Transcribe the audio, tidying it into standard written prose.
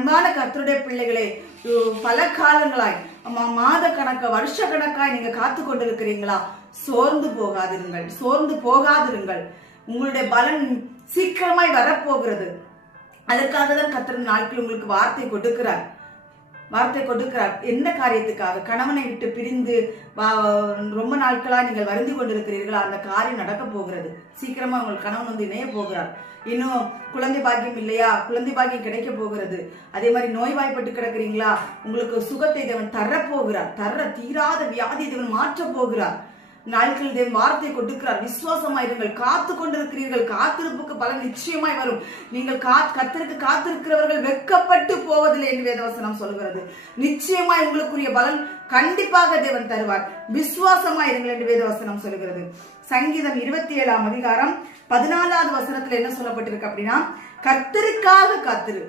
அன்பான கர்த்தருடைய பிள்ளைகளே, பல காலங்களாய் மாத கணக்க வருஷ கணக்காய் நீங்க காத்து கொண்டிருக்கிறீங்களா? சோர்ந்து போகாதிருங்கள். உங்களுடைய பலன் சீக்கிரமாய் வரப்போகிறது. அதற்காக தான் கர்த்தர் நாட்கள் உங்களுக்கு வார்த்தை கொடுக்கிறார். என்ன காரியத்துக்காக? கணவனை விட்டு பிரிந்து ரொம்ப நாட்களா நீங்கள் வருந்தி கொண்டிருக்கிறீர்களா? அந்த காரியம் நடக்க போகிறது. சீக்கிரமா உங்கள் கணவன் இணைய போகிறார். இன்னும் குழந்தை பாக்கியம் இல்லையா? குழந்தை பாக்கியம் கிடைக்க போகிறது. அதே மாதிரி நோய்வாய்ப்பட்டு கிடக்கிறீங்களா? உங்களுக்கு சுகத்தை தேவன் தரப்போகிறார். தீராத வியாதி தேவன் மாற்ற போகிறார். நாட்கள் தேவன் வார்த்தை கொடுக்கிறார். விசுவாசமாயிருங்கள். காத்து கொண்டிருக்கிறீர்கள். காத்திருப்புக்கு பலன் நிச்சயமாய் வரும். நீங்கள் கர்த்தருக்கு காத்திருக்கிறவர்கள் வெட்கப்பட்டு போவதில்லை என்று வேதவசனம் சொல்கிறது. நிச்சயமாய் உங்களுக்குரிய பலன் கண்டிப்பாக தேவன் தருவார். விசுவாசமாயிருங்கள் என்று வேதவசனம் சொல்கிறது. சங்கீதம் 27ஆம் அதிகாரம் 14வது வசனத்துல என்ன சொல்லப்பட்டிருக்கு அப்படின்னா, கர்த்தருக்காக காத்திரு.